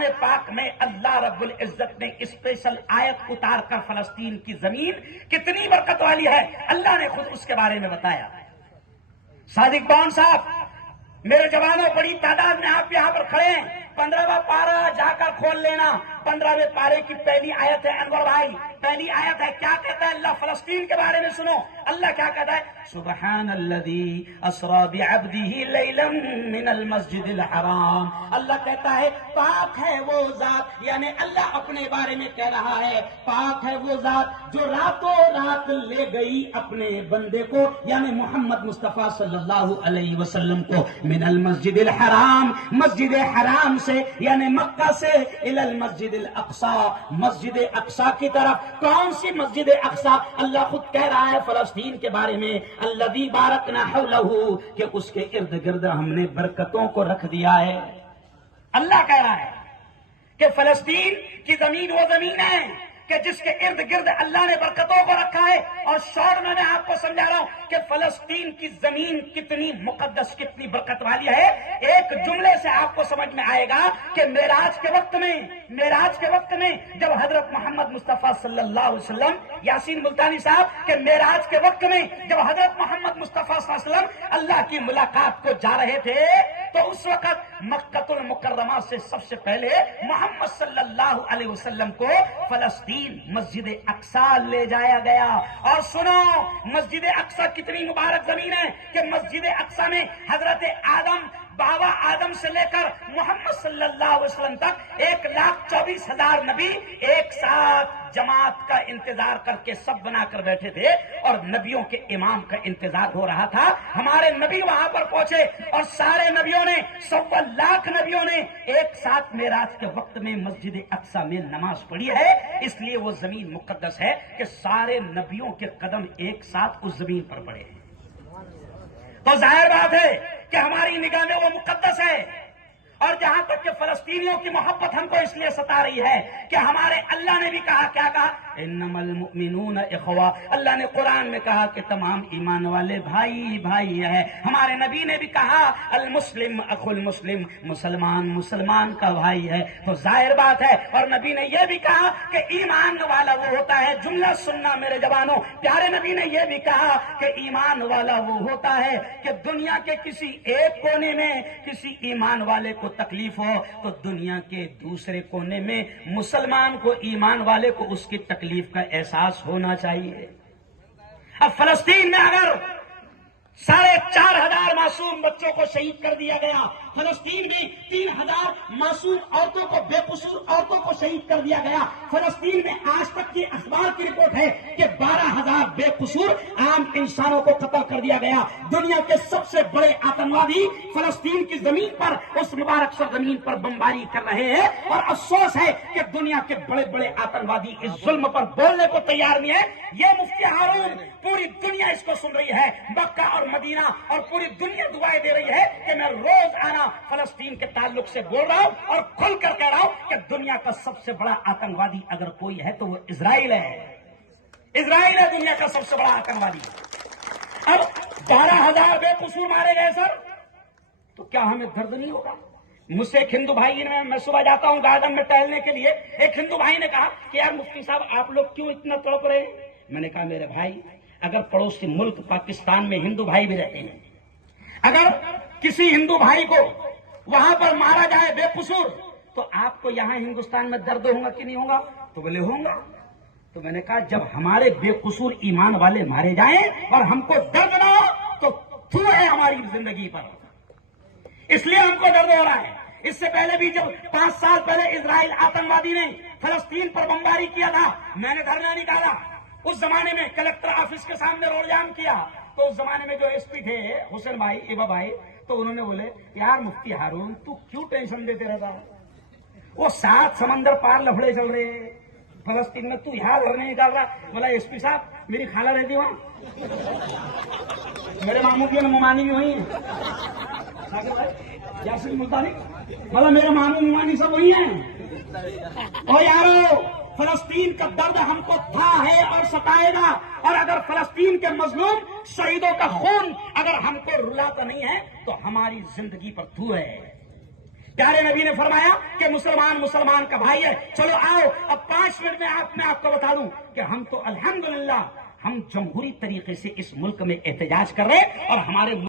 قرآن پاک میں اللہ رب العزت نے اسپیشل آیت اتار کر فلسطین کی زمین کتنی برکت والی ہے اللہ نے خود اس کے بارے میں بتایا۔ صادق بان صاحب، میرے جوانوں، بڑی تعداد میں آپ یہاں پر کھڑے ہیں، 15واں پارہ جا کر کھول لینا۔ 15ویں پارے کی پہلی آیت ہے انور بھائی، پہلی آیت ہے، کیا کہتا ہے اللہ فلسطین کے بارے میں؟ سنو اللہ کیا کہتا ہے، سبحان الذی اسری بعبدہ لیلا من المسجد الحرام۔ اللہ کہتا ہے پاک ہے وہ ذات، یعنی اللہ اپنے بارے میں کہہ رہا ہے پاک ہے وہ ذات جو راتوں رات لے گئی اپنے بندے کو، یعنی محمد مصطفیٰ صلی اللہ علیہ وسلم کو، من المسجد الحرام، مسجد حرام سے یعنی مکہ سے، الی المسجد الاقصی، مسجد اقصی کی طرف۔ کون سی مسجد اقصی؟ اللہ خود کہہ رہا ہے فلسطین کے بارے میں، الذی بارکنا حولہ، کہ اس کے ارد گرد ہم نے برکتوں کو رکھ دیا ہے۔ اللہ کہہ رہا ہے کہ فلسطین کی زمین وہ زمین ہے کہ جس کے ارد گرد اللہ نے برکتوں کو رکھا ہے۔ اور شور میں آپ کو سمجھا رہا ہوں کہ فلسطین کی زمین کتنی مقدس، کتنی برکت والی ہے۔ ایک جملے سے آپ کو سمجھ میں آئے گا کہ معراج کے وقت میں جب حضرت محمد مصطفیٰ صلی اللہ علیہ وسلم، یاسین ملتانی صاحب، کہ معراج کے وقت میں جب حضرت محمد مصطفیٰ صلی اللہ علیہ وسلم اللہ کی ملاقات کو جا رہے تھے تو اس وقت مکہ المکرمہ سے سب سے پہلے محمد صلی اللہ علیہ وسلم کو فلسطین مسجد اقصی لے جایا گیا۔ اور سنو مسجد اقصی کتنی مبارک زمین ہے کہ مسجد اقصی میں حضرت آدم، بابا آدم سے لے کر محمد صلی اللہ علیہ وسلم تک 1,24,000 نبی ایک ساتھ جماعت کا انتظار کر کے سب بنا کر بیٹھے تھے، اور نبیوں کے امام کا انتظار ہو رہا تھا۔ ہمارے نبی وہاں پر پہنچے اور سارے نبیوں نے، 1.25 لاکھ نبیوں نے ایک ساتھ معراج کے وقت میں مسجد اقصی میں نماز پڑھی ہے۔ اس لیے وہ زمین مقدس ہے کہ سارے نبیوں کے قدم ایک ساتھ اس زمین پر پڑے ہیں۔ تو ظاہر بات ہے کہ ہماری نگاہ میں وہ مقدس ہے۔ اور جہاں تک کہ فلسطینیوں کی محبت ہم کو اس لیے ستا رہی ہے کہ ہمارے اللہ نے بھی کہا، کیا کہا، انما المؤمنون اخوہ، اللہ نے قرآن میں کہا کہ تمام ایمان والے بھائی بھائی ہیں۔ ہمارے نبی نے بھی کہا المسلم اخو المسلم، مسلمان مسلمان کا بھائی ہے۔ تو ظاہر بات ہے، اور نبی نے یہ بھی کہا کہ ایمان والا وہ ہوتا ہے، جملہ سننا میرے جوانوں، پیارے نبی نے یہ بھی کہا کہ ایمان والا وہ ہوتا ہے کہ دنیا کے کسی ایک کونے میں کسی ایمان والے کو تکلیف ہو تو دنیا کے دوسرے کونے میں مسلمان کو، ایمان والے کو اس کی تکلیف کا احساس ہونا چاہیے۔ اب فلسطین میں اگر 4,500 معصوم بچوں کو شہید کر دیا گیا، فلسطین میں 3,000 معصوم عورتوں کو، بے قصور عورتوں کو شہید کر دیا گیا، فلسطین میں آج تک کی اخبار کی رپورٹ ہے کہ 12,000 بے قصور عام انسانوں کو قتل کر دیا گیا۔ دنیا کے سب سے بڑے آتنوادی فلسطین کی زمین پر، اس مبارک سرزمین پر بمباری کر رہے ہیں، اور افسوس ہے کہ دنیا کے بڑے بڑے آتنوادی اس ظلم پر بولنے کو تیار نہیں ہے۔ یہ مفتی ہارون، پوری دنیا اس کو سن رہی ہے، مکہ اور مدینہ اور پوری دنیا دعائیں دے رہی ہے کہ میں روز آنا فلسطین کے تعلق سے بول رہا ہوں اور کھل کر کہہ رہا ہوں کہ دنیا کا سب سے بڑا آتنوادی اگر کوئی ہے تو وہ اسرائیل ہے۔ اسرائیل ہے دنیا کا سب سے بڑا آتنوادی۔ اب 12,000 بے قصور مارے گئے سر، تو کیا ہمیں درد نہیں ہوگا؟ مجھ سے ایک ہندو بھائی نے، میں صبح جاتا ہوں گارڈن میں ٹہلنے کے لیے، ایک ہندو بھائی نے کہا کہ یار مفتی صاحب آپ لوگ کیوں اتنا تڑپ رہے ہیں؟ میں نے کہا میرے بھائی، اگر پڑوسی ملک پاکستان میں ہندو بھائی بھی رہتے ہیں، اگر کسی ہندو بھائی کو وہاں پر مارا جائے بے قصور، تو آپ کو یہاں ہندوستان میں درد ہوگا کہ نہیں ہوگا؟ تو بولے ہوگا۔ تو میں نے کہا جب ہمارے بے قصور ایمان والے مارے جائیں اور ہم کو درد نہ ہو تو تھو ہے ہماری زندگی پر، اس لیے ہم کو درد ہو رہا ہے۔ اس سے پہلے بھی جب 5 سال پہلے اسرائیل آتنوادی نے فلسطین پر بمباری کیا تھا، میں نے دھرنا نکالا، اس زمانے میں کلکٹر آفس کے سامنے روڈ جام کیا، تو اس زمانے میں جو ایس پی تھے حسین بھائی، ایبا بھائی، تو انہوں نے بولے یار مفتی ہارون تو کیوں ٹینشن دیتے رہتا ہے، وہ 7 سمندر پار لفڑے چل رہے ہیں فلسطین میں، تو یہاں لڑنے نکال رہا۔ بولا ایس پی صاحب میری خالہ رہتی وہاں، میرے ماموں کی ممانی بھی وہی ہیں، یاسین ملتانی، مطلب میرے ماموں ممانی سب وہی ہیں۔ اور یارو فلسطین کا درد ہم کو تھا ہے اور ستائے گا، اور اگر فلسطین کے مظلوم شہیدوں کا خون اگر ہم کو رلاتا نہیں ہے تو ہماری زندگی پر دھو ہے۔ پیارے نبی نے فرمایا کہ مسلمان مسلمان کا بھائی ہے. چلو آؤ اب 5 منٹ میں آپ کو بتا دوں کہ ہم تو الحمدللہ ہم جمہوری طریقے سے اس ملک میں احتجاج کر رہے ہیں اور ہمارے